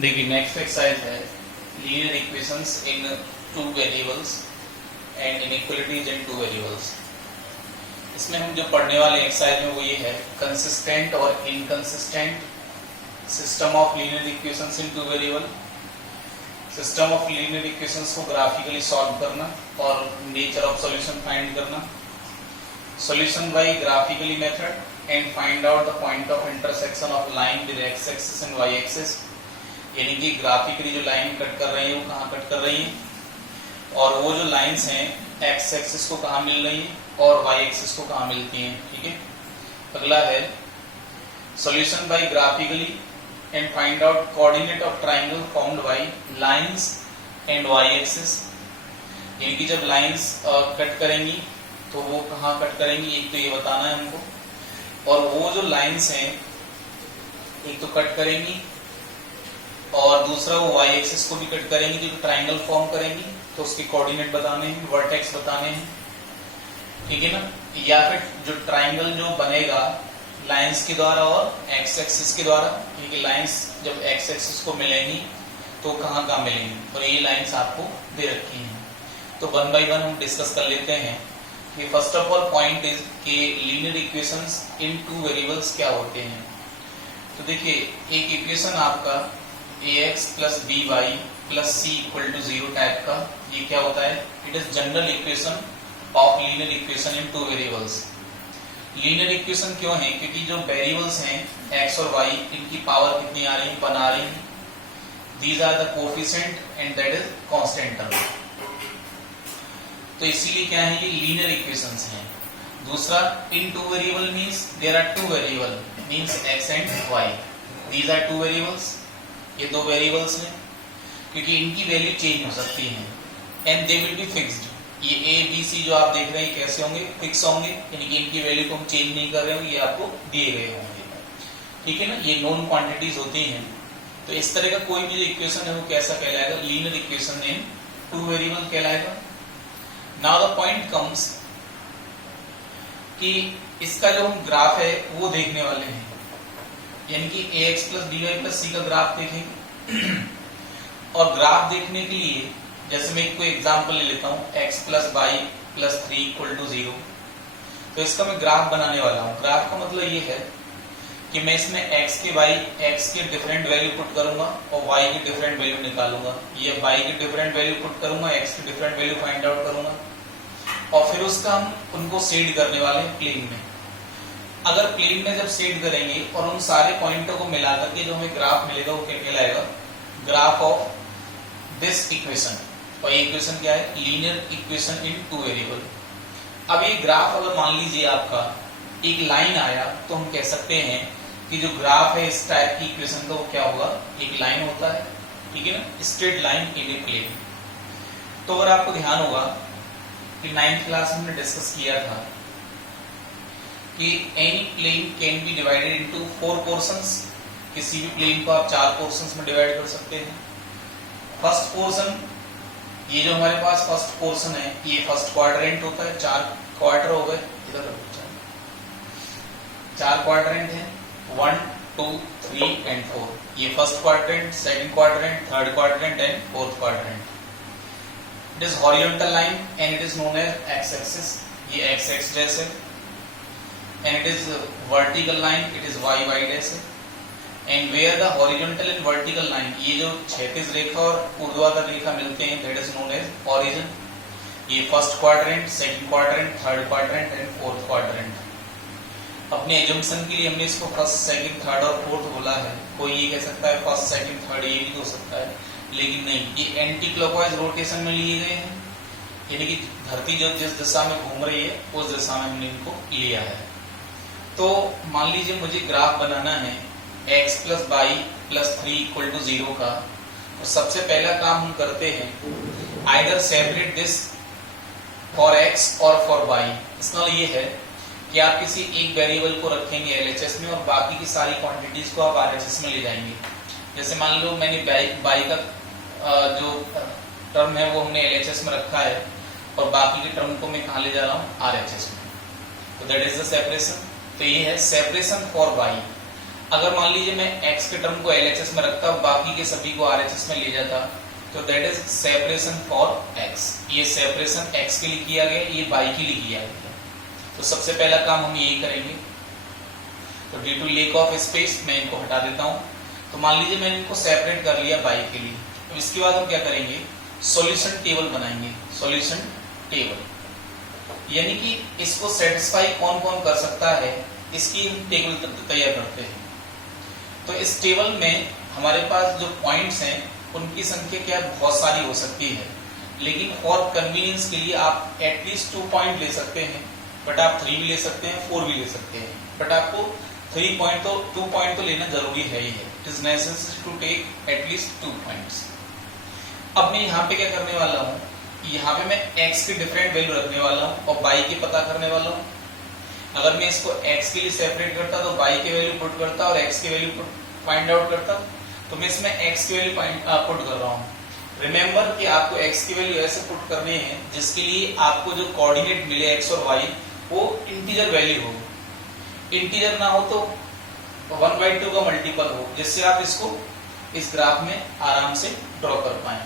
देखिए next exercise है linear equations in two variables and inequalities in two variables. इसमें हम जो पढ़ने वाले एक्सरसाइज में वो ये है कंसिस्टेंट और inconsistent system of linear equations in two variable. System of linear equations को ग्राफिकली सॉल्व करना और नेचर ऑफ सॉल्यूशन फाइंड करना। Solution by graphically method and find out the point of intersection of line with x axis and y axis. यानी कि graphically जो line cut कर रही है वो कहाँ कट कर रही है और वो जो लाइंस हैं एक्स एक्सिस को कहाँ मिल रही है और वाई एक्सिस को कहाँ मिलती हैं। ठीक है, अगला है solution by graphically and find out coordinate of triangle formed by lines and y axis. यानी कि जब लाइंस कट करेंगी तो वो कहाँ कट करेंगी, एक तो ये बताना है हमको, और वो जो लाइंस हैं एक तो कट करेंगी और दूसरा वो वाई एक्सिस को भी कट करेंगी जो ट्राइंगल फॉर्म करेंगी, तो उसके कोऑर्डिनेट बताने हैं, वर्टेक्स बताने हैं। ठीक है ना, या फिर जो ट्राइंगल जो बनेगा लाइंस के द्वारा और एक्स एक्सिस के द्वारा, क्योंकि लाइंस जब एक्स एक्सिस को मिलेंगी तो कहाँ कहाँ मिलेंगी, और ये लाइंस आपको दे रखी हैं। तो वन बाय वन हम डिस्कस कर लेते हैं कि first of all point is कि linear equations in two variables क्या होते हैं। तो देखिए एक इक्वेशन आपका ax plus by plus c equal to 0 type का, ये क्या होता है, it is general equation of linear equation in two variables. Linear equation क्यों है, क्योंकि जो वेरिएबल्स हैं x और y इनकी पावर कितनी आ रही है, बना रही है। These are the coefficient and that is constant term. तो इसीलिए क्या है, ये लीनियर इक्वेशंस हैं। दूसरा in two variable means there are two variable means x and y। These are two variables, ये दो वेरिएबल्स हैं क्योंकि इनकी वैल्यू चेंज हो सकती है and they will be fixed. ये a b c जो आप देख रहे हैं कैसे होंगे, फिक्स होंगे, यानी कि इनकी वैल्यू को हम चेंज नहीं कर रहे होंगे, ये आपको दिए गए होंगे। ठीक है ना, ये नोन क्वांटिटीज होती हैं। तो इस तरह का कोई भी जो इक्वेशन है वो कैसा कहलाएगा, linear equation in two variable कहलाएगा। नाउ द पॉइंट कम्स कि इसका जो हम ग्राफ है वो देखने वाले हैं, यानी कि ax plus by plus c का ग्राफ देखेंगे। और ग्राफ देखने के लिए जैसे मैं कोई एग्जांपल ले लेता हूं, x plus y plus 3 equal to 0। तो इसका मैं ग्राफ बनाने वाला हूं। ग्राफ का मतलब ये है कि मैं इसमें x के डिफरेंट वैल्यू पुट करूंगा और y की डिफरेंट वैल्यू निकालूंगा, ये y की डिफरेंट वैल्यू पुट करूंगा, x की डिफरेंट वैल्यू फाइंड आउट करूंगा और फिर उसका हम उनको शेड करने वाले हैं प्लेन में। अगर प्लेन में जब शेड करेंगे और उन सारे पॉइंटों को मिला करके जो हमें ग्राफ मिलेगा वो क्या कहलाएगा, ग्राफ ऑफ दिस इक्वेशन। और ये इक्वेशन क्या है, linear equation in two variable. अब ये ग्राफ अगर मान लीजिए आपका एक लाइन आया तो हम कह सकते हैं कि जो ग्राफ है इस टाइप की इक्वेशन का वो क्या होगा, एक लाइन होता है। ठीक है ना, straight line in a plane. तो अगर आपको ध्यान होगा कि 9th क्लास में हमने डिस्कस किया था कि any plane can be divided into 4 portions. किसी भी प्लेन को आप 4 पोर्शंस में डिवाइड कर सकते हैं। फर्स्ट पोर्शन, ये जो हमारे पास फर्स्ट पोर्शन है ये फर्स्ट क्वाड्रेंट होता है, 4 क्वार्टर हो गए, इधर 4 क्वाड्रेंट हैं, 1 2 3 एंड 4। ये first quadrant, second quadrant, third quadrant and fourth quadrant. It is horizontal line and it is known as x axis, ये एक्स एक्स डैश है, and it is vertical line, it is y y dash है। and where the horizontal and vertical line, ये जो क्षैतिज रेखा और ऊर्ध्वाधर रेखा मिलते हैं, that is known as origin। ये first quadrant, second quadrant, third quadrant and fourth quadrant. अपने एजम्पशन के लिए हमने इसको फर्स्ट सेकंड थर्ड और फोर्थ बोला है। कोई ये कह सकता है फर्स्ट सेकंड थर्ड, ये भी हो सकता है, लेकिन नहीं, ये एंटी क्लॉकवाइज रोटेशन में लिए गए हैं, यानी कि धरती जो जिस दिशा में घूम रही है उस दिशा में हमने इनको लिया है। तो मान लीजिए मुझे ग्राफ बनाना है x plus y plus 3 equal to 0 का, और सबसे पहला काम हम करते हैं either separate this for x और फॉर y। इसका मतलब ये है कि आप किसी एक वेरिएबल को रखेंगे LHS में और बाकी की सारी क्वांटिटीज को आप RHS में ले जाएंगे। जैसे मान लो मैंने y का जो टर्म है वो हमने LHS में रखा है और बाकी के टर्म को मैं कहाँ ले जा रहा हूँ, RHS में। तो दैट इज द सेपरेशन। तो ये है सेपरेशन फॉर y। अगर मान लीजिए मैं x के टर्म को LHS में रखता, बाकी के सभी को RHS में ले जाता, तो that is separation for x। ये सेपरेशन x के लिए किया गया, ये y के लिए किया गया। तो सबसे पहला काम हम यही करेंगे। तो due to lack of space मैं इनको हटा देता हूं। तो मान लीजिए मैंने इनको सेपरेट कर लिया y के लिए। तो इसके बाद हम क्या करेंगे, सॉल्यूशन टेबल बनाएंगे। सॉल्यूशन टेबल यानी कि इसको सेटिस्फाई कौन कौन कर सकता है, इसकी हम टेबल तैयार करते हैं। तो इस टेबल में हमारे पास जो पॉइंट्स हैं उनकी संख्या क्या बहुत सारी हो सकती है, लेकिन फॉर कन्वीनियंस के लिए आप एटलीस्ट 2 पॉइंट ले सकते हैं, बट आप 3 भी ले सकते हैं, 4 भी ले सकते हैं, बट आपको 2 पॉइंट तो लेना जरूरी है ही है। It is necessary to take at least 2 points. अब मैं यहाँ पे क्या करने वाला हूँ, यहाँ पे मैं x की डिफरेंट वैल्यू रखने वाला हूँ और y की पता करने वाला हूँ। अगर मैं इसको x के लिए सेपरेट करता तो y की वैल्यू पुट करता और x की वैल्यू फाइंड आउट करता। तो मैं इसमें x की वैल्यू पुट कर रहा हूँ। रिमेंबर कि आपको x की वैल्यू ऐसे पुट करनी है जिसके लिए आपको जो कोऑर्डिनेट मिले x और y वो इंटीजर वैल्यू हो। इंटीजर ना हो तो 1/2 का मल्टीपल हो, जिससे आप इसको इस ग्राफ में आराम से ड्रॉ कर पाए।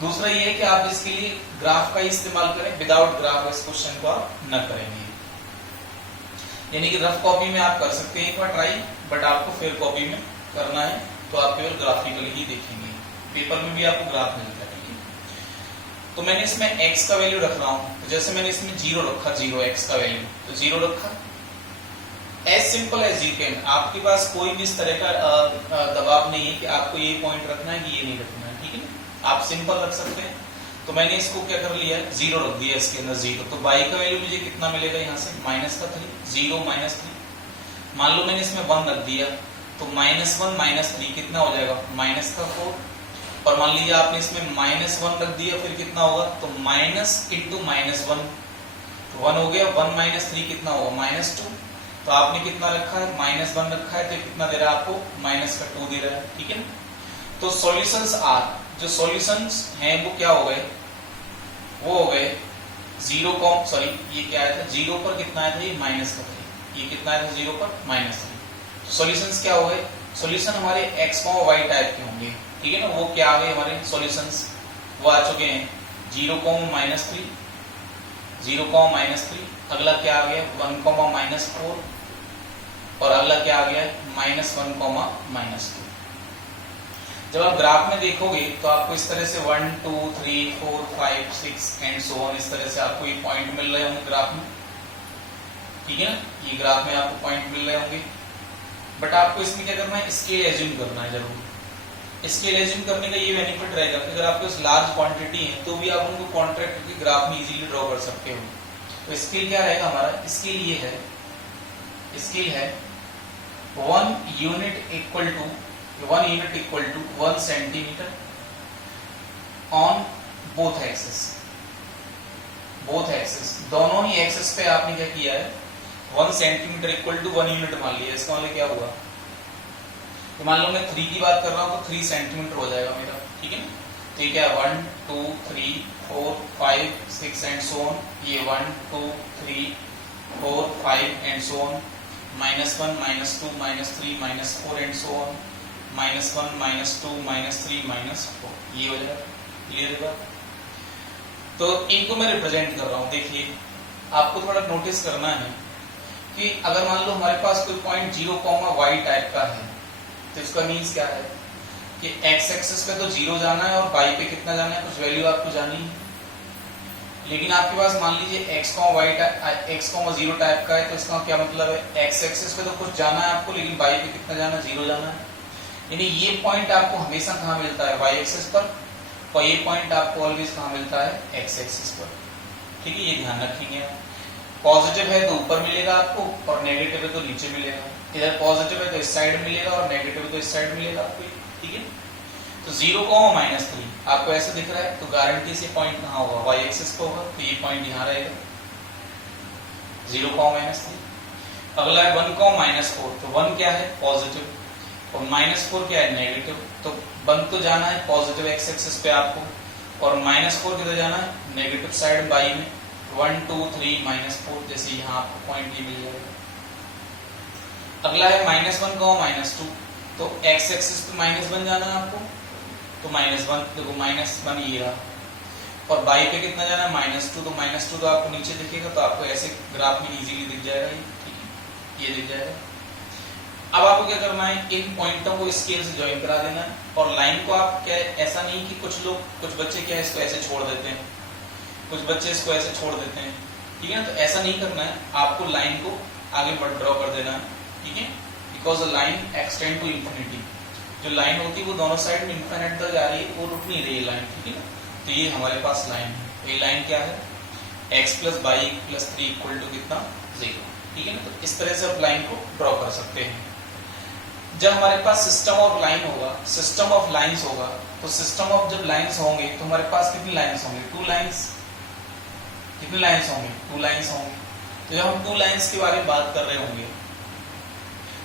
दूसरा ये है कि आप इसके लिए ग्राफ का इस्तेमाल करें, विदाउट ग्राफ इस क्वेश्चन को आप न करेंगे। यानी कि रफ कॉपी में आप कर सकते हैं एक बार ट्राई, बट आपको फेयर कॉपी में करना है तो आप केवल ग्राफिकली ही देखेंगे। पेपर में भी आपको ग्राफ मिलता है, ठीक है। तो मैंने इसमें x का वैल्यू रख रहा हूं, तो जैसे मैंने इसमें 0 रखा, 0 x का वैल्यू, तो 0 रखा। As simple as you can, आपके पास कोई भी इस तरह का दबाव नहीं है कि आपको ये पॉइंट रखना है कि ये नहीं रखना है, ठीक है ना। आप सिंपल रख सकते हैं। तो मैंने इसको क्या कर लिया, 0 रख दिया इसके अंदर 0। तो y का वैल्यू मुझे कितना मिलेगा यहाँ से, -3, 0 -3। मान लो मैंने इसमें 1 रख दिया, तो -1 -3 कितना हो जाएगा, -4। और मान लीजिए आपने इसमें -1 रख दिया, फिर कितना होगा, तो माइनस इंटू -1, तो 1 हो गया। 1 - 3 कितना होगा, -2। तो आपने कितना रखा है, -1 रखा है, तो कितना दे रहा है आपको, -2 दे रहा है, ठीक है ना। तो सॉल्यूशंस आर, जो सॉल्यूशंस हैं वो क्या हो गए, वो हो गए 0 ये क्या आया था, 0 पर कितना आया था, ये -3। ये कितना आया था, 0 पर -3। सॉल्यूशंस क्या हो गए, सॉल्यूशन हमारे x, y टाइप के होंगे, ठीक है ना। वो क्या आ गए हमारे सॉल्यूशंस, वो आ चुके हैं 0, -3, 0, -3। अगला क्या आ गया, 1, -4। और अगला क्या आ गया, -1, -2। जब आप ग्राफ में देखोगे तो आपको इस तरह से 1, 2, 3, 4, 5, 6 एंड सो ऑन, इस तरह से आपको ये पॉइंट मिल रहे होंगे ग्राफ में, ठीक है ना। ये ग्राफ में आपको पॉइंट मिल रहे होंगे, बट आपको इसमें क्या करना है, स्केल एज्यूम करना है जरूर। स्केल एज्यूम करने का ये बेनिफिट रहेगा कि अगर आपके पास लार्ज क्वांटिटी है तो भी आप उनको कॉन्ट्रैक्ट करके ग्राफ में इजीली ड्रॉ कर सकते हो। तो स्केल क्या रहेगा हमारा, स्केल ये है, स्केल है 1 unit equal to 1 centimetre on both axis. दोनों ही एक्सिस पे आपने क्या किया है, 1 सेंटीमीटर इक्वल टू 1 यूनिट मान लिया। इसका मतलब क्या हुआ, तो मान लो मैं 3 की बात कर रहा हूं तो 3 सेंटीमीटर हो जाएगा मेरा, ठीक है ना। तो ये क्या है, 1, 2, 3, 4, 5, 6 एंड सो ऑन। ये 1, 2, 3, 4, 5 and so on, -1, -2, -3, -4 and so on, -1, -2, -3, -4। ये हो जाएगा, क्लियर है। तो इनको मैं रिप्रेजेंट कर रहा हूं। देखिए आपको थोड़ा नोटिस करना है कि अगर मान लो हमारे पास कोई पॉइंट 0, y टाइप का है, तो इसका मीन्स क्या है कि x एक्सिस पे तो 0 जाना है और y पे कितना जाना है, कुछ वैल्यू आपको जानी है। लेकिन आपके पास मान लीजिए x, 0 टाइप का है, तो इसका क्या मतलब है, x एक्सिस पे तो कुछ जाना है आपको, लेकिन y पे कितना जाना है, 0 जाना है। यानी ये पॉइंट आपको हमेशा कहाँ मिलता है, y एक्सिस पर, और ये पॉइंट आपको ऑलवेज कहाँ मिलता है, x एक्सिस पर, ठीक है। ये ध्यान रखेंगे आप। पॉजिटिव है तो ऊपर मिलेगा आपको, और नेगेटिव है तो नीचे मिलेगा। इधर पॉजिटिव है तो इस साइड मिलेगा और नेगेटिव है तो इस साइड मिलेगा आपको, ठीक है। तो 0, -3 आपको ऐसे दिख रहा है, तो गारंटी से पॉइंट कहाँ होगा, y एक्सिस पे होगा, तो ये पॉइंट यहाँ रहेगा 0, -3। अगला है 1, -4। तो 1 क्या है, पॉजिटिव, और -4 क्या है, नेगेटिव। तो 1 तो जाना है पॉजिटिव x एक्सिस पे आपको, और -4 किधर जाना है, नेगेटिव साइड y में। 1, 2, 3, -4, जैसे यहाँ आपको पॉइंट ये मिल जाएगा। अगला है -1 -2, तो x एक्सिस पे माइनस बन जाना है आपको, तो -1 देखो -1 ये रहा, और y पे कितना जाना है -2, तो -2 तो आपको नीचे दिखेगा, तो आपको ऐसे ग्राफ में इजीली दिख जाएगा ये, ठीक है, ये दिख जाएगा। अब आपको क्या करना है, इन पॉइंटों को स्केल से ज्वाइन करा देना है, और लाइन को आप क्या, ऐसा नहीं कि कुछ बच्चे क्या इसको ऐसे छोड़ देते हैं, कुछ बच्चे इसको ऐसे छोड़ देते हैं, ठीक है ना, तो ऐसा नहीं करना है, आपको लाइन को आगे बढ़ ड्रॉ कर देना है, ठीक है, because the line extend to infinity, जो लाइन होती है वो दोनों साइड में इंफिनिट तक जा रही है, वो रुक नहीं रही है लाइन, ठीक है ना, तो ये हमारे पास लाइन है, तो ये लाइन क्या है, x + y + 3 = कितना 0, ठीक है ना, तो इस तरह से आप लाइन को ड्रॉ कर सकते हैं। जब हमारे पास सिस्टम ऑफ लाइन होगा, सिस्टम ऑफ लाइंस होगा, तो सिस्टम ऑफ जब लाइंस होंगे तो हमारे पास कितनी लाइंस होंगे, 2 लाइंस, कितनी लाइंस होंगी, 2 लाइंस होंगी। तो जब हम 2 लाइंस के बारे में बात कर रहे होंगे,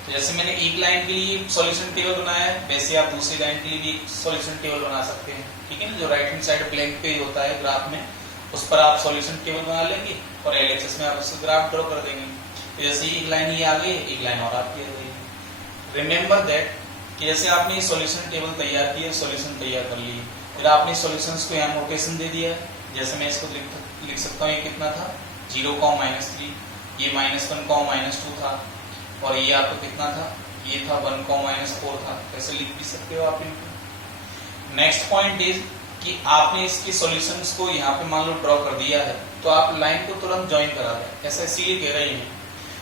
तो जैसे मैंने एक लाइन के लिए सॉल्यूशन टेबल बनाया है, वैसे आप दूसरी लाइन के लिए भी एक सॉल्यूशन टेबल बना सकते हैं, ठीक है ना, जो right hand side blank page होता है ग्राफ में, उस पर आप सॉल्यूशन टेबल बना लेंगे और एलएचएस में आप उसका ग्राफ ड्रॉ कर देंगे। तो जैसे एक लाइन ये आ गई, एक लाइन और आपकी आ गई। रिमेंबर दैट कि जैसे आपने ये सॉल्यूशन टेबल तैयार किया, सॉल्यूशन तैयार कर लिए, फिर आपने सॉल्यूशंस को यहाँ नोटेशन दे दिया, जैसे मैं इसको लिख सकता हूँ, ये कितना था 0, -3, ये -1, -2 था, और ये आपको कितना था, ये था 1, -4 था, ऐसे लिख भी सकते हो आप इनको। नेक्स्ट पॉइंट इज कि आपने इसके सॉल्यूशंस को यहाँ पे मान लो ड्रॉ कर दिया है, तो आप लाइन को तुरंत ज्वाइन करा दें, ऐसा इसीलिए कह रही है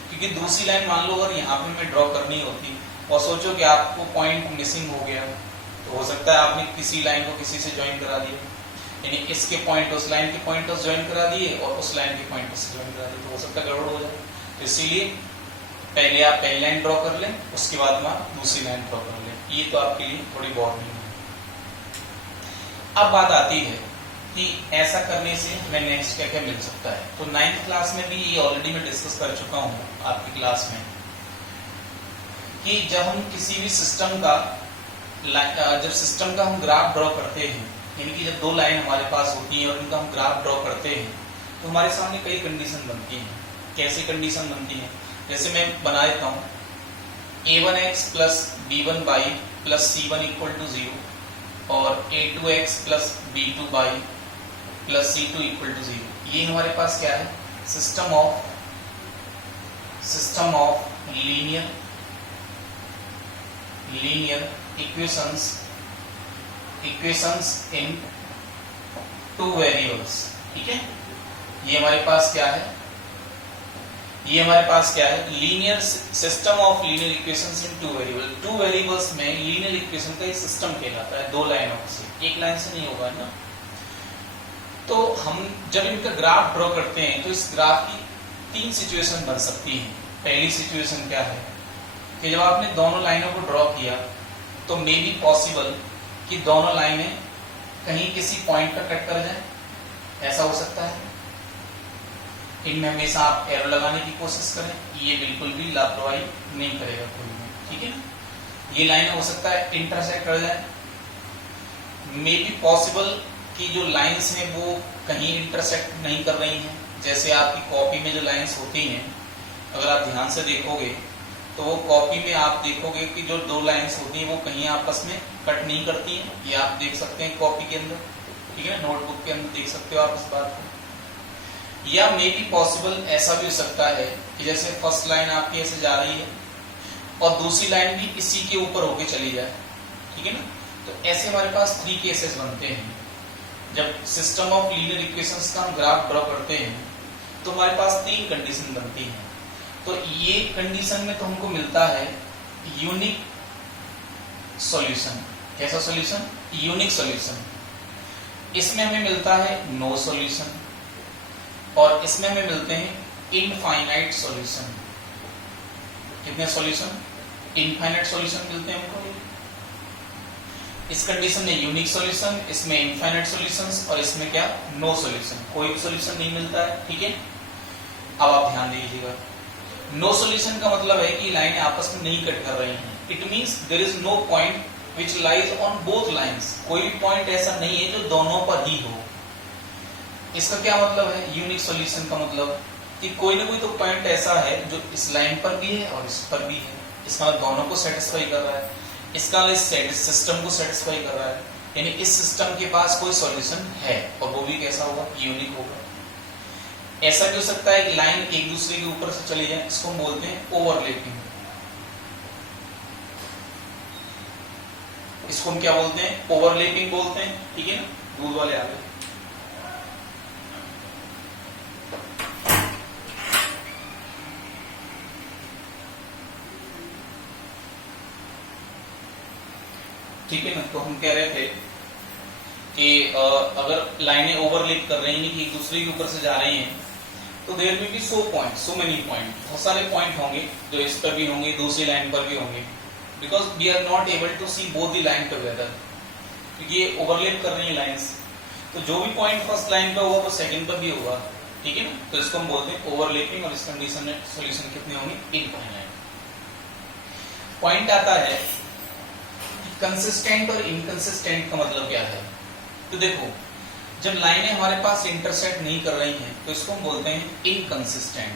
क्योंकि दूसरी लाइन मान लो अगर यहाँ पे मैं ड्रॉ करनी होती और सोचो कि आपको पॉइंट मिसिंग हो गया, तो हो सकता है आपने किसी लाइन को किसी से ज्वाइन करा दिया, यानी इसके पॉइंट उस लाइन के पॉइंट से ज्वाइन करा दिए और उस लाइन के पॉइंट से ज्वाइन करा दिए, तो हो सकता है गड़बड़ हो जाए। तो इसीलिए पहले आप पहली लाइन ड्रॉ कर लें, उसके बाद में आप दूसरी लाइन ड्रॉ कर लें, ये तो आपके लिए थोड़ी वार्निंग है। अब बात आती है कि ऐसा करने से हमें नेक्स्ट क्या क्या मिल सकता है। तो 9th क्लास में भी ये ऑलरेडी मैं डिस्कस कर चुका हूँ आपकी क्लास में, कि जब हम किसी भी सिस्टम का हम ग्राफ ड्रॉ करते हैं, यानी कि जब 2 लाइन हमारे पास होती है और उनका हम ग्राफ ड्रॉ करते हैं, तो हमारे सामने कई कंडीशन बनती हैं। कैसी कंडीशन बनती है, जैसे मैं बना देता हूँ a1x + b1y + c1 = 0 और a2x + b2y + c2 = 0। ये हमारे पास क्या है, system of linear equations in 2 variables, ठीक है। ये हमारे पास क्या है, ये हमारे पास क्या है, linear system of linear equations in 2 variable. 2 variables में लीनियर इक्वेशन का एक सिस्टम कहलाता है, 2 लाइनों से, एक लाइन से नहीं होगा ना। तो हम जब इनका ग्राफ ड्रॉ करते हैं तो इस ग्राफ की 3 सिचुएशन बन सकती हैं। पहली सिचुएशन क्या है कि जब आपने दोनों लाइनों को ड्रॉ किया तो मे बी पॉसिबल कि दोनों लाइनें कहीं किसी पॉइंट पर कट कर जाएं, ऐसा हो सकता है। इनमें हमेशा आप एरो लगाने की कोशिश करें, ये बिल्कुल भी लापरवाही नहीं करेगा कोई भी, ठीक है ना। ये लाइन हो सकता है इंटरसेक्ट कर जाए, मे बी पॉसिबल कि जो लाइंस हैं वो कहीं इंटरसेक्ट नहीं कर रही हैं। जैसे आपकी कॉपी में जो लाइंस होती हैं, अगर आप ध्यान से देखोगे तो वो कॉपी में आप देखोगे कि जो 2 लाइंस होती हैं वो कहीं आपस में कट नहीं करती हैं, ये आप देख सकते हैं कॉपी के अंदर, ठीक है, नोटबुक के अंदर देख सकते हो आप इस बात को। या मे बी पॉसिबल ऐसा भी हो सकता है कि जैसे फर्स्ट लाइन आपकी ऐसे जा रही है और दूसरी लाइन भी इसी के ऊपर होके चली जाए, ठीक है ना। तो ऐसे हमारे पास 3 केसेस बनते हैं। जब सिस्टम ऑफ लीनियर इक्वेशंस का हम ग्राफ ड्रॉ करते हैं तो हमारे पास 3 कंडीशन बनती हैं। तो ये कंडीशन में तो हमको मिलता है यूनिक सॉल्यूशन। कैसा सॉल्यूशन, यूनिक सॉल्यूशन। इसमें हमें मिलता है नो सॉल्यूशन और इसमें हमें मिलते हैं इनफाइनाइट सॉल्यूशन। कितने सॉल्यूशन, इनफाइनाइट सॉल्यूशन मिलते हैं हमको। इस कंडीशन में यूनिक सॉल्यूशन, इसमें इनफाइनाइट सॉल्यूशंस और इसमें क्या, नो सॉल्यूशन, कोई भी सॉल्यूशन नहीं मिलता है, ठीक है। अब आप ध्यान दीजिएगा, नो सॉल्यूशन का मतलब है कि लाइनें आपस में नहीं कट कर रही हैं। It means there is no point which lies on both lines. कोई भी पॉइंट ऐसा नहीं है जो दोनों पर ही हो। इसका क्या मतलब है, यूनिक सॉल्यूशन का मतलब कि कोई ना कोई तो पॉइंट ऐसा है जो इस लाइन पर भी है और इस पर भी है। इसका मतलब दोनों को सेटिस्फाई कर रहा है, इसका मतलब इस सिस्टम को सेटिस्फाई कर रहा है, यानी इस सिस्टम के पास कोई सॉल्यूशन है और वो भी कैसा होगा, यूनिक होगा। ऐसा भी हो सकता है कि लाइन एक दूसरे के ऊपर से चली जाए, इसको हम बोलते हैं ओवरलैपिंग। इसको हम क्या बोलते हैं, ओवरलैपिंग बोलते हैं, ठीक है ना। दूध वाले आ गए। ठीक है ना, तो हम कह रहे थे कि अगर लाइनें ओवरलैप कर रही हैं कि एक दूसरे के ऊपर से जा रही हैं, तो there will be so many point, बहुत सारे पॉइंट होंगे जो इस पर भी होंगे, दूसरी लाइन पर भी होंगे, because we are not able to see both the line together, क्योंकि ये ओवरलैप कर रही है लाइंस। तो जो भी पॉइंट फर्स्ट लाइन पे होगा वो सेकंड पर भी होगा, ठीक है ना। तो इसको हम बोलते हैं ओवरलैपिंग, और इस कंडीशन में सॉल्यूशन कितने होंगे, इनफाइनाइट। पॉइंट आता है कंसिस्टेंट और इनकंसिस्टेंट का मतलब क्या है। तो देखो, जब लाइनें हमारे पास इंटरसेक्ट नहीं कर रही हैं तो इसको हम बोलते हैं इनकंसिस्टेंट।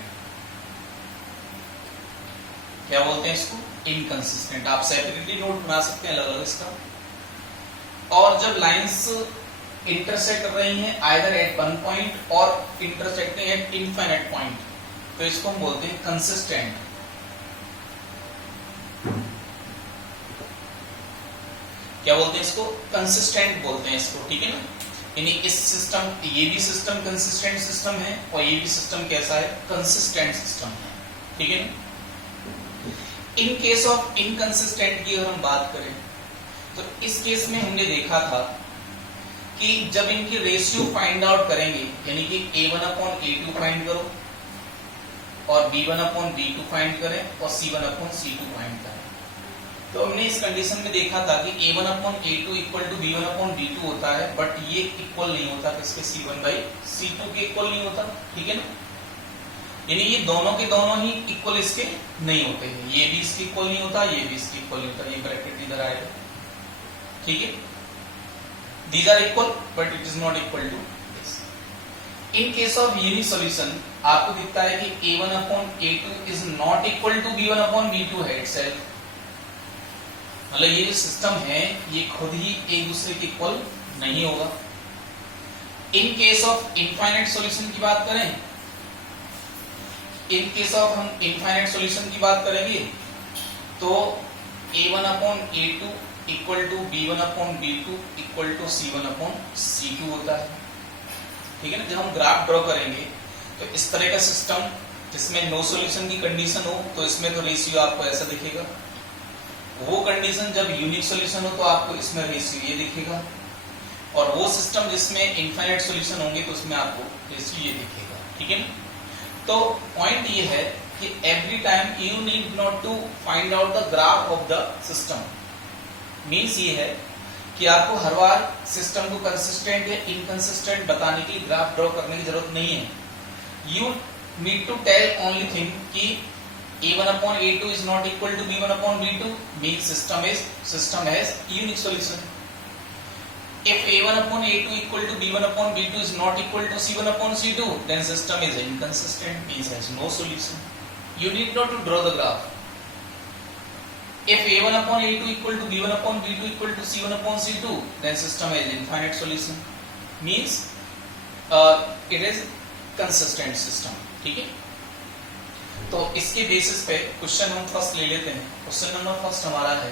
क्या बोलते हैं इसको, इनकंसिस्टेंट। आप सेपरेटली नोट बना सकते हैं अलग अलग इसका। और जब लाइंस इंटरसेक्ट कर रही हैं आइदर एट वन पॉइंट और इंटरसेक्टिंग एट इनफाइनाइट पॉइंट, तो इसको हम बोलते हैं कंसिस्टेंट। क्या बोलते हैं इसको, कंसिस्टेंट बोलते हैं इसको, ठीक है ना। यानी इस सिस्टम, ये भी सिस्टम कंसिस्टेंट सिस्टम है और ये भी सिस्टम कैसा है, कंसिस्टेंट सिस्टम है, ठीक है ना। इन केस ऑफ इनकंसिस्टेंट की अगर हम बात करें तो इस केस में हमने देखा था कि जब इनकी रेशियो फाइंड आउट करेंगे, यानी कि A1/A2 फाइंड करो और B1/B2 फाइंड करें और C1/C2 फाइंड करें, तो हमने इस कंडीशन में देखा था कि A1/A2 इक्वल टू B1/B2 होता है, बट ये इक्वल नहीं होता किसके, C1/C2 के इक्वल नहीं होता, ठीक है ना। यानी ये दोनों के दोनों ही इक्वल इसके नहीं होते हैं, ये भी इसके इक्वल नहीं होता, ये भी इसके इक्वल नहीं होता, ये ब्रैकेट इधर आएगा, ठीक है। These are equal but it is not equal to this. In case of unique solution आपको दिखता है कि A1/A2 is not equal to B1/B2 है इटसेल्फ, मतलब ये जो सिस्टम है ये खुद ही एक दूसरे के इक्वल नहीं होगा। इन केस ऑफ इनफाइनाइट सॉल्यूशन की बात करें, इन केस ऑफ हम इनफाइनाइट सॉल्यूशन की बात करेंगे तो A1/A2 equal to B1/B2 equal to C1/C2 होता है, ठीक है ना। जब हम ग्राफ ड्रॉ करेंगे तो इस तरह का सिस्टम जिसमें नो सॉल्यूशन की कंडीशन हो तो इसमें तो रेशियो आपको ऐसा दिखेगा, वो कंडीशन जब यूनिक सॉल्यूशन हो तो आपको इसमें रेशियो ये दिखेगा, और वो सिस्टम जिसमें इनफाइनाइट सॉल्यूशन होंगे तो उसमें आपको रेशियो ये दिखेगा, ठीक है ना। तो पॉइंट ये है कि every time you need not to find out the graph of the system. Means ये है कि आपको हर बार सिस्टम को कंसिस्टेंट या इनकंसिस्टेंट बताने के लिए ग्राफ ड्रॉ करने की जरूरत नहीं है। You need to tell only thing कि A1/A2 is not equal to B1/B2 means system has unique solution. If A1/A2 equal to B1/B2 is not equal to C1/C2, then system is inconsistent, means has no solution. You need not to draw the graph. If A1/A2 equal to B1/B2 equal to C1/C2, then system has infinite solution, means it is consistent system, ठीक है। तो इसके basis पे question हम first ले लेते हैं। Question number first हमारा है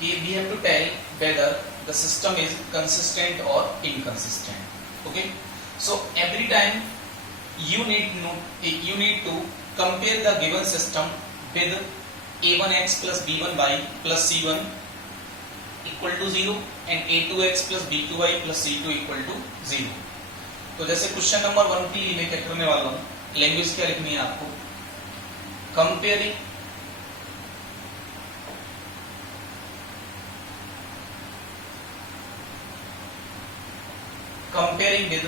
कि we have to tell whether the system is consistent और inconsistent. Okay, so every time you need to compare the given system with a1x plus b1y plus c1 equal to 0 and a2x plus b2y plus c2 equal to 0। तो जैसे question number 1 की मैं क्या करने वाला हूँ, language क्या लिखनी है आपको, comparing with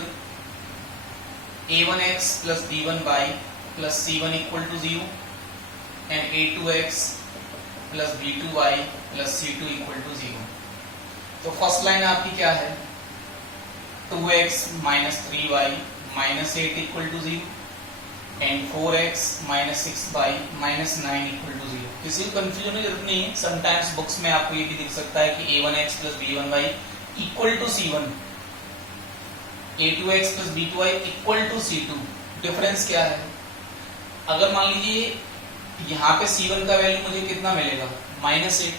a1x plus b1y plus c1 equal to 0 and a2x plus b2y plus c2 equal to 0। तो फर्स्ट लाइन आपकी क्या है, 2x minus 3y minus 8 equal to 0 and 4x minus 6y minus 9 equal to 0। किसी को confusion की जरूरत नहीं है। समटाइम्स बुक्स में आपको ये भी दिख सकता है कि a1x plus b1y equal to c1, a2x plus b2y equal to c2। Difference क्या है? अगर मान लीजिए यहाँ पे c1 का वैल्यू मुझे कितना मिलेगा, -8,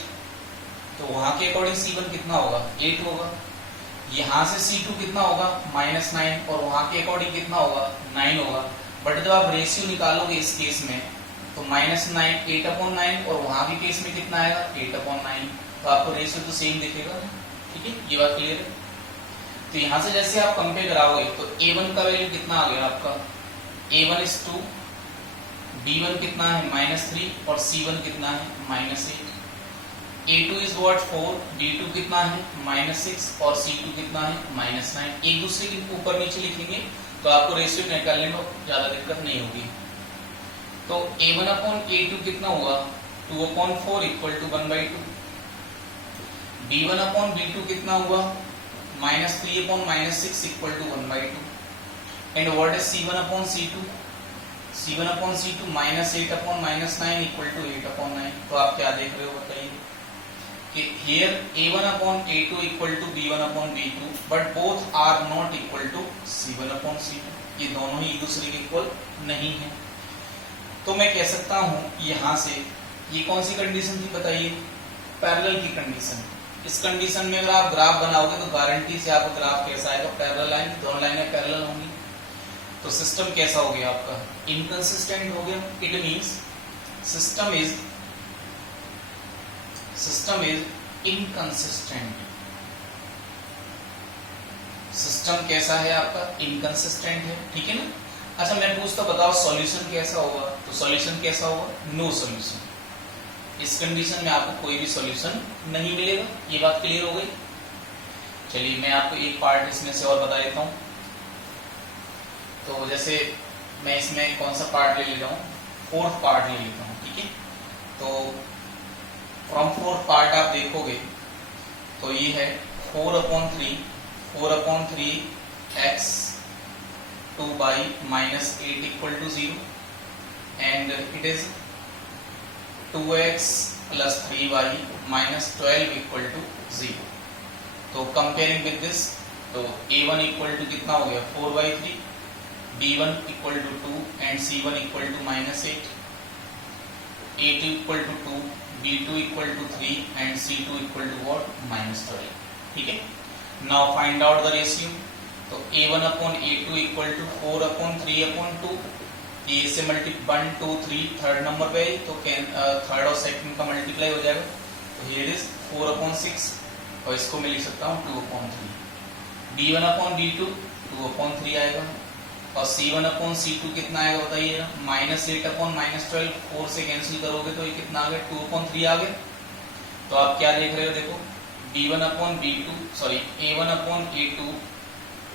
तो वहां के अकॉर्डिंग c1 कितना होगा, 8 होगा। यहाँ से c2 कितना होगा, -9, और वहां के अकॉर्डिंग कितना होगा, 9 होगा। बट जब आप रेशियो निकालोगे इस केस में तो -9 8/9, और वहां के केस में कितना आएगा, 8/9, तो आपको रेशियो तो सेम दिखेगा। ठीक है, ये बात क्लियर है। तो यहां से जैसे आप कंपेयर कराओगे तो a1 का वैल्यू कितना आ गया आपका, a1 is 2, b1 कितना है -3, और c1 कितना है -8। a2 is what 4, b2 कितना है -6, और c2 कितना है -9। एक दूसरे के ऊपर नीचे लिखेंगे तो आपको रेशियो निकालने में ज्यादा दिक्कत नहीं होगी। तो a1/a2 कितना हुआ, 2/4 इक्वल टू 1/2। b1/b2 कितना हुआ, -3/6 equal to 1/2। And what is c1/c2, c1/c2 -8/9 equal to 8/9। तो आप क्या देख रहे हो बताइए कि here a1/a2 equal to b1/b2, but both are not equal to c1/c2। ये दोनों ही एक दूसरे के इक्वल नहीं है। तो मैं कह सकता हूं यहां से, ये कौन सी कंडीशन थी बताइए, पैरेलल की कंडीशन। इस कंडीशन में अगर आप ग्राफ बनाओगे तो गारंटी से आपका ग्राफ कैसा आएगा, पैरेलल लाइन, दोनों लाइनें पैरेलल होंगी। तो सिस्टम कैसा हो गया आपका, इनकंसिस्टेंट हो गया। It means system is inconsistent. System कैसा है आपका, इनकंसिस्टेंट है। ठीक है ना। अच्छा मैं पूछता बताओ सॉल्यूशन कैसा होगा, तो सॉल्यूशन कैसा होगा, नो सॉल्यूशन। इस कंडीशन में आपको कोई भी सॉल्यूशन नहीं मिलेगा। ये बात क्लियर हो गई। चलिए मैं आपको एक पार्ट इसमें से और बता देता हूं। तो जैसे मैं इसमें कौन सा पार्ट ले लेता हूं, फोर्थ पार्ट ले लेता हूं। ठीक है, तो फ्रॉम फोर्थ पार्ट आप देखोगे तो ये है 4/3 x 2/-8 equal to 0, and it is 2x plus 3y -12 equal to 0। तो कंपेयरिंग विद दिस, तो a1 इक्वल टू कितना हो गया, 4/3, b1 equal to 2, and c1 equal to -8, a2 equal to 2, b2 equal to 3, and c2 equal to what, -12। ठीक है, now find out the ratio. तो a1/a2 equal to 4/3/2, ये इससे multi 1 2 3 third number पे, तो थर्ड और सेकंड का multiply हो जाएगा। तो हियर इज 4/6, और इसको मैं लिख सकता हूँ 2/3। b1/b2 2/3 आएगा, और c1/c2 कितना आएगा बताइए, -8/-12, 4 से कैंसिल करोगे तो ये कितना आ गया, 2/3 आ गया। तो आप क्या देख रहे हो, देखो a1/a2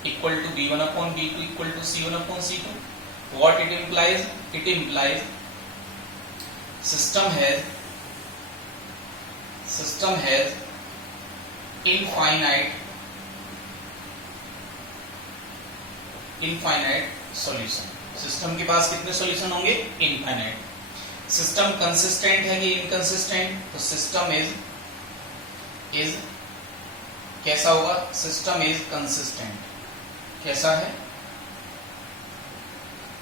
equal to b1/b2 equal to c1/c2। What it implies? It implies system has infinite solution। System के पास कितने सॉल्यूशन होंगे, इनफाइनाइट। सिस्टम कंसिस्टेंट है कि इनकंसिस्टेंट, तो सिस्टम इज कैसा होगा, सिस्टम इज कंसिस्टेंट। कैसा है,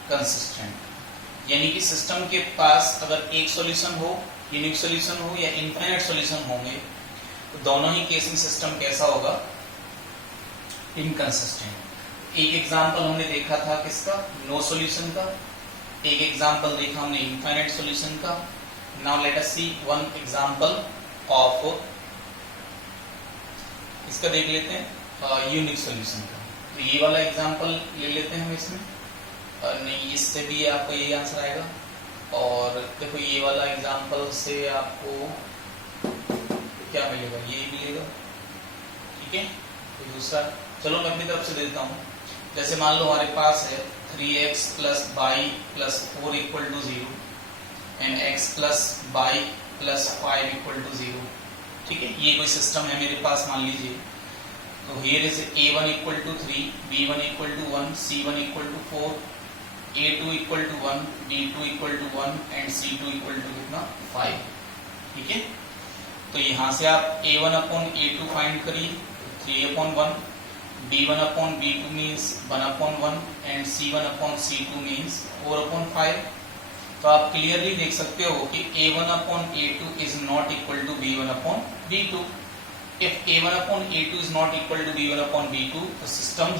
कंसिस्टेंट। यानी कि सिस्टम के पास अगर एक सॉल्यूशन हो, यूनिक सॉल्यूशन हो, या इनफाइनाइट सॉल्यूशन होंगे, तो दोनों ही केस में सिस्टम कैसा होगा, इनकंसिस्टेंट। एक एग्जांपल हमने देखा था किसका, नो सॉल्यूशन का। एक एग्जांपल देखा हमने इनफाइनाइट सॉल्यूशन का। Now let us see one example of, इसका देख लेते हैं यूनिक सॉल्यूशन का। तो ये वाला एग्जांपल ले लेते हैं हम इसमें, नहीं इससे भी आपको यही आंसर आएगा। और देखो ये वाला एग्जांपल से आपको क्या मिलेगा, ये मिलेगा। ठीक है, तो दूसरा चलो मैं अपनी तरफ से देता हूँ। जैसे मान लो हमारे पास है 3x plus y plus 4 equal to 0, and x plus y plus 5 equal to 0। ठीक है, ये कोई सिस्टम है मेरे पास, मान लीजिए। तो here is a1 equal to 3, b1 equal to 1, c1 equal to 4, a2 equal to 1, b2 equal to 1, and c2 equal to कितना, 5। ठीक है। तो यहां से आप a1 अपॉन a2 फाइंड करिए, 3/1, b1 upon b2 means 1/1 and c1 upon c2 means 4/5। तो आप क्लियरली देख सकते हो कि a1 upon a2 is not equal to b1 upon b2। If a1 upon a2 is not equal to b1 upon b2, तो system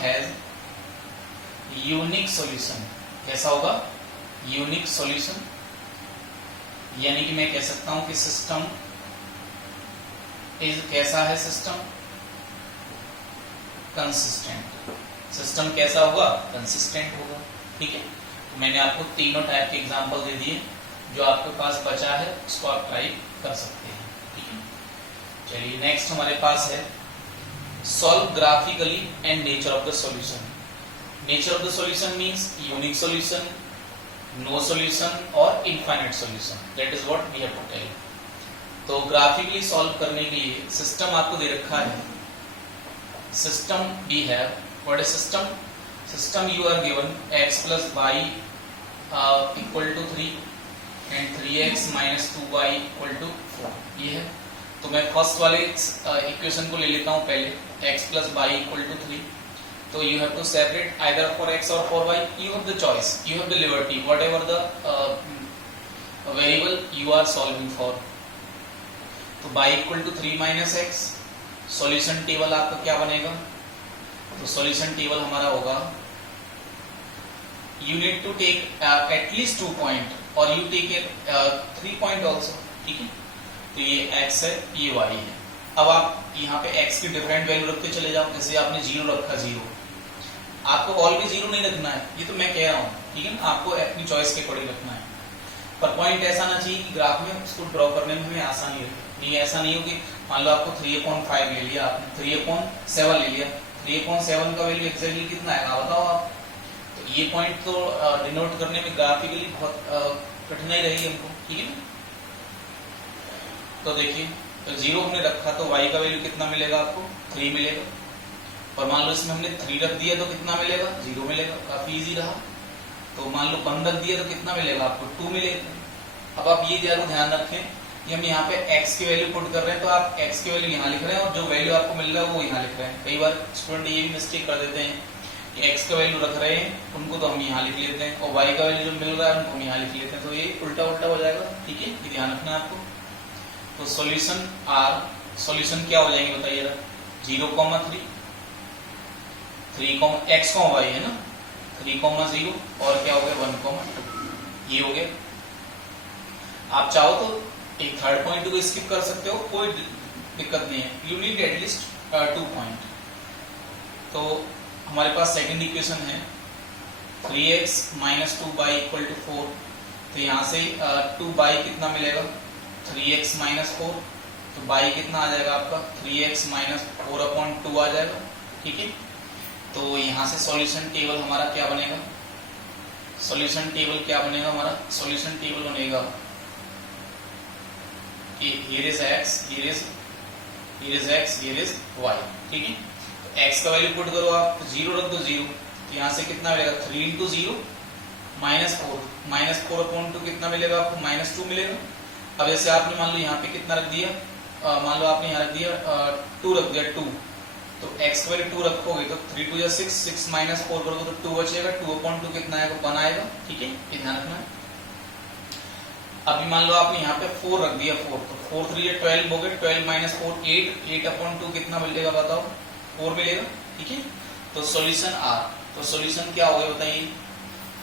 has unique solution. कैसा होगा? Unique solution, यानी कि मैं कह सकता हूं कि सिस्टम इज कैसा है? System consistent. सिस्टम कैसा होगा? कंसिस्टेंट होगा। ठीक है, तो मैंने आपको तीनों टाइप के एग्जांपल दे दिए, जो आपके पास बचा है उसको आप ट्राई कर सकते हैं। ठीक है, चलिए नेक्स्ट हमारे पास है solve graphically and nature of the solution. Nature of the solution means unique solution, no solution और infinite solution. That is what we have to tell. तो ग्राफिकली सॉल्व करने के लिए सिस्टम आपको दे रखा है। System we have, what is system? System you are given x plus y equal to 3 and 3x minus 2y equal to 4। ये है। तो मैं फर्स्ट वाले इक्वेशन को ले लेता हूं पहले, x plus y equal to 3। तो you have to separate either for x or for y. You have the choice, you have the liberty, whatever the variable you are solving for. तो y equal to 3 minus x, solution table आपका क्या बनेगा? तो solution table हमारा होगा, you need to take at least 2 point और you take it 3 point also। ठीक है, तो ये x है, ये y है। अब आप यहाँ पे x की डिफरेंट वैल्यू रखते चले जाओ। जैसे आपने 0 रखा, 0, आपको ऑल भी 0 नहीं रखना है, ये तो मैं कह रहा हूँ। ठीक है ना, आपको अपनी चॉइस के अकॉर्डिंग रखना है। पर पॉइंट ऐसा ना चाहिए कि ग्राफ में उसको ड्रॉ करने में हमें आसानी हो। नहीं, ऐसा नहीं हो कि मान लो आपको 3/5 ले लिया, आपने 3/7 ले लिया, 3/7 का वैल्यू एक्जैक्टली कितना है बताओ आप। तो ये पॉइंट तो डिनोट करने में ग्राफिकली बहुत कठिनाई रहेगी हमको। ठीक है ना, तो देखिए, तो 0 हमने रखा तो y का वैल्यू कितना मिलेगा आपको? 3 मिलेगा। और मान लो इसमें हमने 3 रख दिया तो कितना मिलेगा? 0 मिलेगा। काफी इजी रहा। तो मान लो 1 रख दिया तो कितना मिलेगा आपको? 2 मिलेगा। अब आप ये जरूर ध्यान रखें कि हम यहाँ पे x की वैल्यू पुट कर रहे हैं, तो आप x की वैल्यू यहाँ लिख रहे हैं और जो वैल्यू आपको मिल रहा है वो यहाँ लिख रहे हैं। कई बार स्टूडेंट ये भी मिस्टेक कर देते हैं कि x का वैल्यू रख रहे हैं, उनको तो हम यहाँ लिख लेते हैं, और y का वैल्यू जो मिल रहा है उनको हम यहाँ लिख लेते हैं। तो ये उल्टा उल्टा हो जाएगा। ठीक है, ये ध्यान रखना है आपको। तो सॉल्यूशन आर, सॉल्यूशन क्या हो जाएंगे बताइएगा? 0,3, 3 x, y है ना, 3,0 और क्या हो गया? 1,2। ये हो गया। आप चाहो तो एक थर्ड पॉइंट को स्किप कर सकते हो, कोई दिक्कत नहीं है। You need at least 2 point. तो हमारे पास सेकंड इक्वेशन है 3x minus 2y equal to 4। तो यहाँ से 2y कितना मिलेगा? 3x minus 4। तो y कितना आ जाएगा आपका? 3x minus 4/2 आ जाएगा। ठीक है, तो यहाँ से सॉल्यूशन टेबल हमारा क्या बनेगा? सॉल्यूशन टेबल क्या बनेगा हमारा? सॉल्यूशन टेबल बनेगा कि here is x, here is x, here is y। ठीक है, तो x का वैल्यू पुट करो आप, तो 0 रख दो 0। तो यहाँ से कितना मिलेगा? 3 into 0 minus 4, minus 4/2 कितना मिलेगा आपको? -2 मिलेगा। अब जैसे आपने मान लो यहाँ पे कितना रख दिया, मान लो आपने यहाँ रख दिया 2 रख दिया, 2। तो x का वैल्यू 2 रखोगे तो 3 2 6, 6 minus 4 करोगे तो 2 बचेगा। 2/2 कितना आएगा? 1 आएगा। ठीक है, ये ध्यान रखना है। अभी मान लो आपने यहाँ पे 4 रख दिया, 4, तो 4 3 12 हो गए, 12 minus 4 8, 8/2 कितना मिलेगा बताओ? 4 मिलेगा। ठीक है, तो सॉल्यूशन आर, तो सॉल्यूशन क्या होगा बताइए?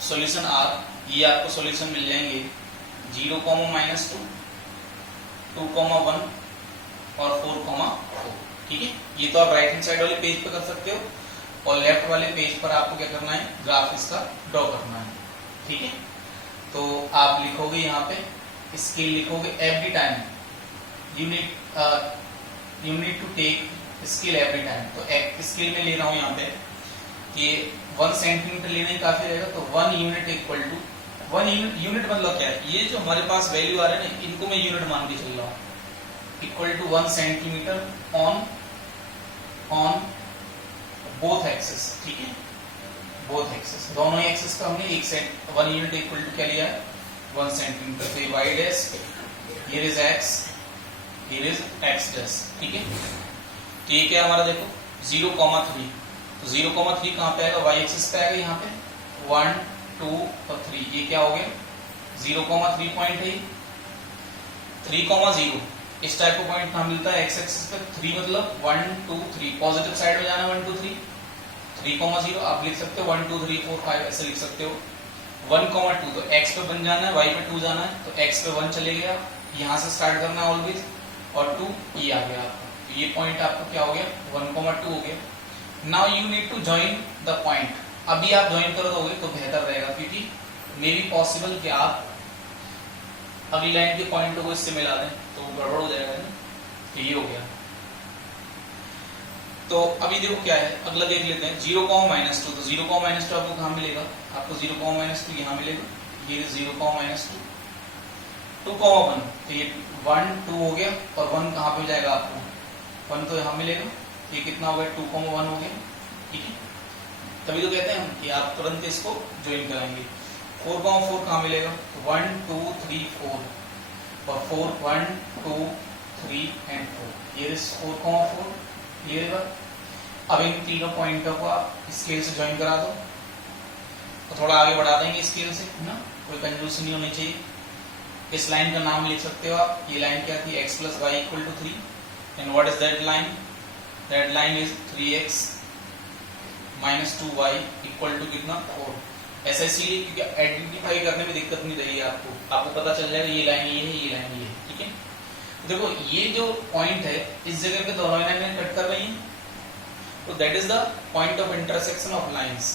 सॉल्यूशन आर, ये आपको सॉल्यूशन मिल जाएंगे 0, -2, 2,1 और 4,4। ठीक है, ये तो आप राइट हैंड साइड वाले पेज पे कर सकते हो, और लेफ्ट वाले पेज पर आपको क्या करना है? ग्राफ इसका ड्रॉ करना है। ठीक है, तो आप लिखोगे यहाँ पे स्केल लिखोगे every time, you need to take scale every time. तो स्केल में ले रहा हूँ यहाँ पे कि 1 सेंटीमीटर लेना ही काफी रहेगा। तो 1 यूनिट इक्वल टू 1 यूनिट मतलब क्या है? ये जो हमारे पास वैल्यू आ रहे हैं ना, इनको मैं यूनिट मान के चल रहा हूँ। Equal to 1 centimetre on both axes. ठीक है, बोथ एक्सेस, दोनों एक्सेस का हमने 1 यूनिट इक्वल टू क्या लिया है? 1 सेंटीमीटर, तो y dash, here is x, here is x dash, ठीक है। तो ये क्या हमारा देखो 0,3, तो 0,3 कहाँ पे आएगा, y एक्सिस पे आएगा, यहाँ पे 1 2 और 3, ये क्या हो गया 0,3 पॉइंट है। 3,0 इस टाइप का पॉइंट कहाँ मिलता है, x एक्सिस पे। 3 मतलब 1 2 3, पॉजिटिव साइड में जाना 1 2 3, 3,0 आप लिख सकते हो 1 2 3 4 5 ऐसे लिख सकते हो। 1,2 तो x पे 1 जाना है, y पे 2 जाना है, तो x पे 1 चले गया, यहाँ से स्टार्ट करना है ऑलवेज, और 2 ये आ गया आपका, तो ये पॉइंट आपका क्या हो गया 1,2 हो गया। Now you need to join the point, अभी आप ज्वाइन कर दोगे तो बेहतर रहेगा, क्योंकि मे बी पॉसिबल कि आप अगली लाइन के पॉइंट को इससे मिला दें तो गड़बड़ हो जाएगा ना। तो ये हो गया। तो अभी देखो क्या है, अगला देख लेते हैं 0,-2, तो 0,-2 आपको कहाँ मिलेगा, आपको 0,-2 यहाँ मिलेगा, ये 0,-2, 2,1, तो ये 1 2 हो गया, और 1 कहाँ पे जाएगा आपको 1 तो यहाँ मिलेगा, ये कितना हो गया 2,1 हो गया, ठीक है। तभी तो कहते हैं हम कि आप तुरंत इसको ज्वाइन कराएंगे। 4,4 कहाँ मिलेगा, 1 2 3 4, और 4 1 2 3 एंड 4, ये 4,4 ये। अब इन तीनों पॉइंटों को आप स्केल से ज्वाइन करा दो, तो थोड़ा आगे बढ़ा देंगे स्केल से ना, कोई कंफ्यूजन नहीं होनी चाहिए। इस लाइन का नाम लिख सकते हो आप, ये लाइन क्या थी, x + y = 3, and what is that line, that line is 3x - 2y = कितना 4। ऐसा इसलिए क्योंकि आइडेंटिफाई करने में दिक्कत नहीं रही आपको पता चल जाएगा ये लाइन ये है, ये लाइन ये है, ठीक है। देखो ये जो पॉइंट है इस जगह पे दोनों लाइनें कट कर रही हैं, तो that is the point of intersection of lines.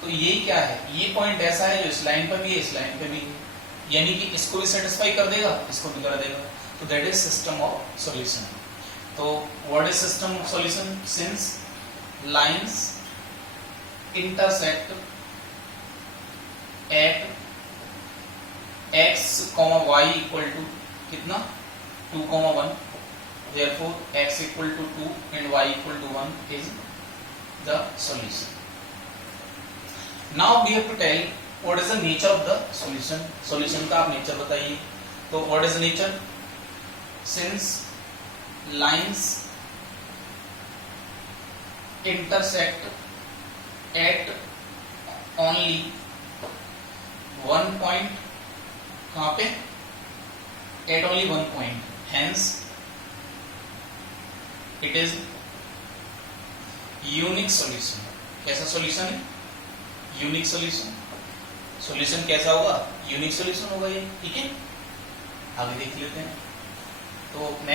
तो ये क्या है, ये पॉइंट ऐसा है जो इस लाइन पर भी है, इस लाइन पे भी है, यानी कि इसको भी सेटिस्फाई कर देगा, इसको भी कर देगा, तो that is system of solution. तो what is system of solution, since lines intersect at x, y = कितना 2,1, therefore x = 2 and y = 1 is the solution. Now we have to tell what is the nature of the solution. Solution का आप nature बताइए। तो what is the nature? Since lines intersect at only one point, कहाँ पे, at only one point, hence it is unique solution. कैसा solution है, unique solution. Solution कैसा होगा, यूनिक सॉल्यूशन होगा ये, ठीक है। आगे देख लेते हैं। तो